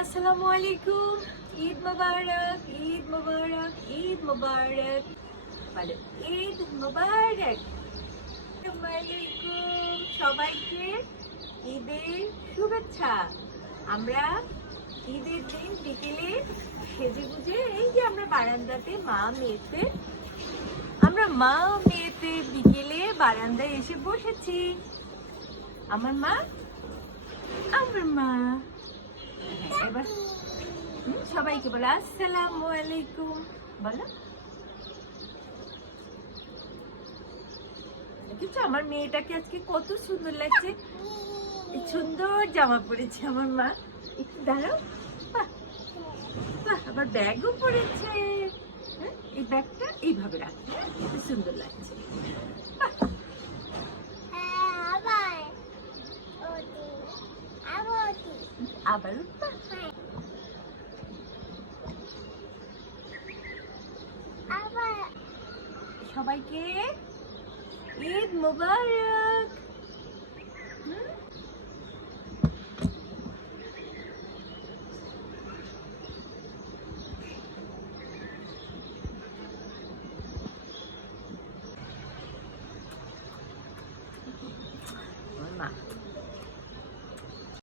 আসসালামু আলাইকুম। ঈদ মোবারক, ঈদ মোবারক, ঈদ মোবারক। বলে ঈদ মোবারক। আসসালামু আলাইকুম সবাইকে ঈদের শুভেচ্ছা। আমরা ঈদের দিন বিকেলে সেজে গুজে এই যে আমরা বারান্দাতে মা মেয়েতে বিকেলে বারান্দায় এসে বসেছি। আমার মা এবার সবাইকে বলো আসসালামু আলাইকুম। বলো দেখেছো আমার মেয়েটাকে আজকে কত সুন্দর লাগছে। সুন্দর জামা পরেছে আমার মা। একটু দাঁড়াও। বাহ, আবার ব্যাগও পরেছে। এই ব্যাগটা এইভাবে রাখতে সুন্দর লাগছে। আবার সবাইকে ঈদ মোবারক।